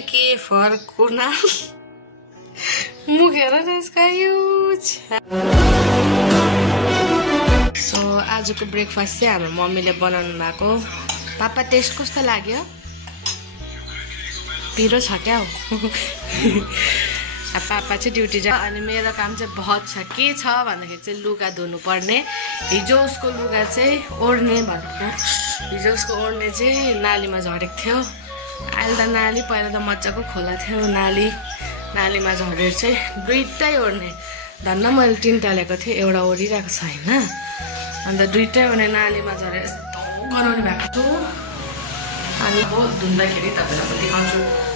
Check for Kunal. मुखेर त्यसका use so आजको breakfast चाहिँ हाम्रो मम्मीले बनाउनु भएको पापा टेस्ट कस्तो लाग्यो पिरो छ क्या हो पापा चाहिँ ड्युटी जा अनि मेरो काम चाहिँ बहुत छ के छ भन्दाखेरि चाहिँ लुगा धुनु पर्ने हिजो उसको लुगा चाहिँ ओड्ने भनेको हिजो उसको ओड्ने चाहिँ नालीमा झरेको थियो अहिले त नाली पहिला त मजाको खोला थियो नालीमा झरेर चाहिँ दुईटै ओड्ने धन्न मैले तीनटा ल्याएको थिएँ एउटा ओडिरहेको छ होइन अन्त दुईटै ओड्ने नालीमा झरेर यस्तो गनाउने भएको थियो अनि बहुत धुँदाखेरि तपाईँलाई पनि देखाउँछु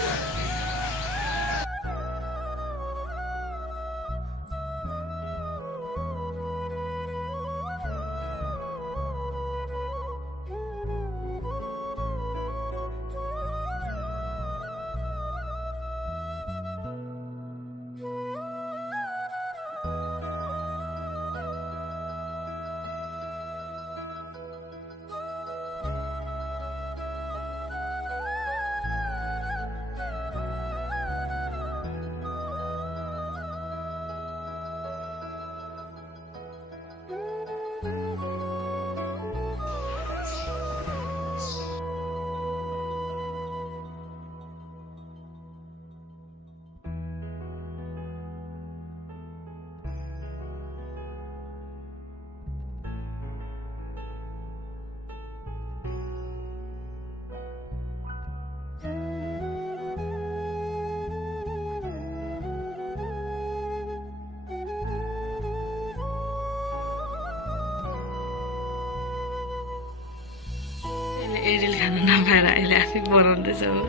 एरियल खाना नपाएर अहिले आफै बनाउँदैछ हो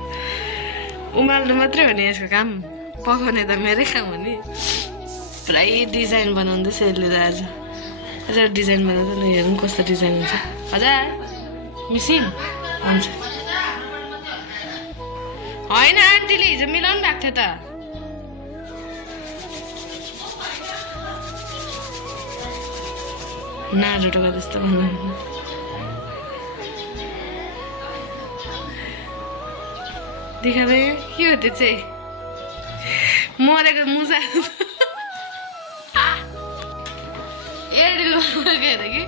उमाल्नु मात्रै हो नि यसको काम पकाउने त मेरै काम हो नि पुरै डिजाइन बनाउँदैछ यसले त आज हजुर डिजाइन बनाउँदा ल हेरौँ कस्तो डिजाइन हुन्छ हजुर मिसिङ हुन्छ होइन आन्टीले हिजो मिलाउनु भएको थियो त नाजुटोको जस्तो बनाउनु देखाबे के हो त्यो चाहिँ मरेको मुसा एडिल हेर कि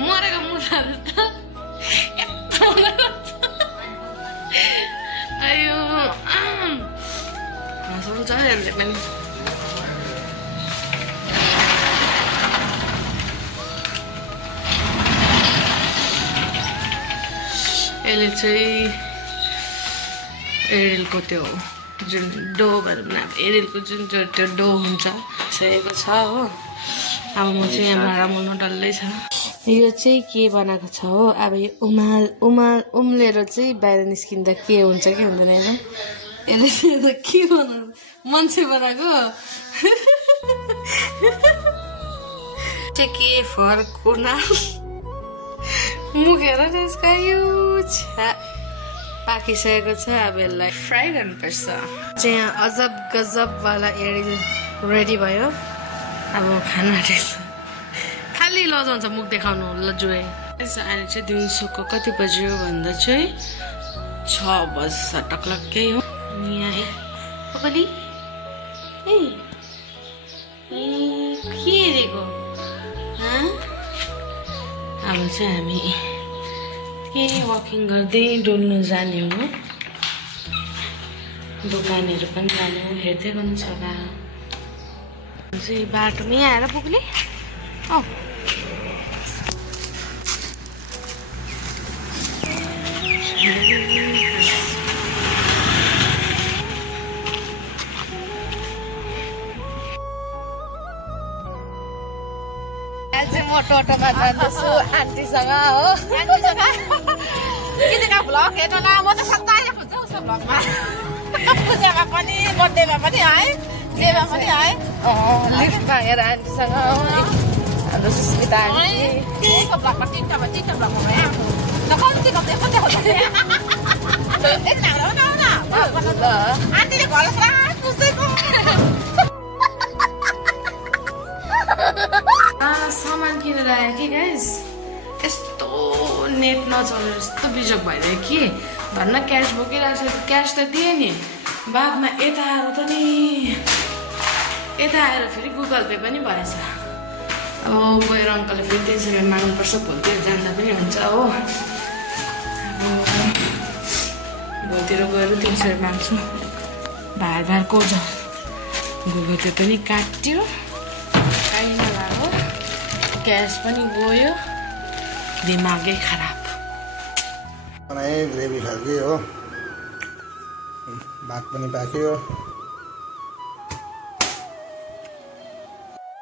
मरेको मुसा जस्तो अयो हाँसाउँछ यसले पनि यसले चाहिँ एरियलको त्यो जुन डो भनौँ न एरियलको जुन त्यो डो हुन्छ सकेको छ हो अब म चाहिँ यहाँ भाँडा डल्लै छ यो चाहिँ के बनाएको छ हो अब यो उम्लेर चाहिँ बाहिर निस्किँदा के हुन्छ कि हुँदैन यसले त के बनाएको मान्छे बनाएको चाहिँ के फर कुनाल मुखेर त्यसका युज पाकिसकेको छ अब यसलाई फ्राई गर्नुपर्छ चाहिँ यहाँ अजब गजब वाला एरियल रेडी भयो अब खाना रहेछ खालि लजाउँछ मुख देखाउनु लजुए अहिले चाहिँ दिउँसोको कति बज्यो भन्दा चाहिँ 6 बज्छ टक्लक्कै हो यहाँ बली ए के हेरेको अब चाहिँ हामी वकिङ गर्दै डुल्नु जाने हो दोकानहरू पनि जाने हो हेर्दै गर्नु छोरा बाटोमै आएर पुग्ने म टोटोमा जान्दैछु आन्टीसँग हो किन भ्लग हेर्नु न म त सधैँ हुन्छ उसको भ्लगमा पूजामा पनि बर्थडेमा पनि है जेमा पनि है लिफ्ट मागेर आन्टीसँग हाम्रो सुस्मिता आन्टी उसको भ्लगमा तीनटा भ्लगमा भयो न कति आन्टीले घर पुग्दैछ सामान किनेर आयो कि गाइस यस्तो नेट नचलेर यस्तो बिजोक भइदियो कि धन्न क्यास बोकिरहेको छ क्यास त दिएँ नि बादमा यता आएर त नि यता आएर फेरि गुगल पे पनि भएछ। अब गएर अङ्कलले फेरि 300 रुपियाँ माग्नुपर्छ, भोलितिर जाँदा पनि हुन्छ हो। भोलितिर गएर 300 रुपियाँ माग्छु। भार कोज गुगल पे पनि काट्यो, काहीँ नलाग्यो, क्यास पनि गयो, दिमागै खराब। ग्रेभी खालके हो, भात पनि पाक्यो।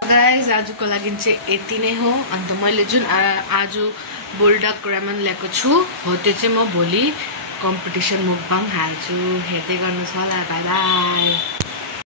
गाइस आजको लागि चाहिँ यति नै हो। अन्त मैले जुन आज बुलडक रामेन ल्याएको छु हो त्यो चाहिँ म भोलि कम्पिटिसन मुकबाङ हाल्छु, हेर्दै गर्नुहोस् होला। By by.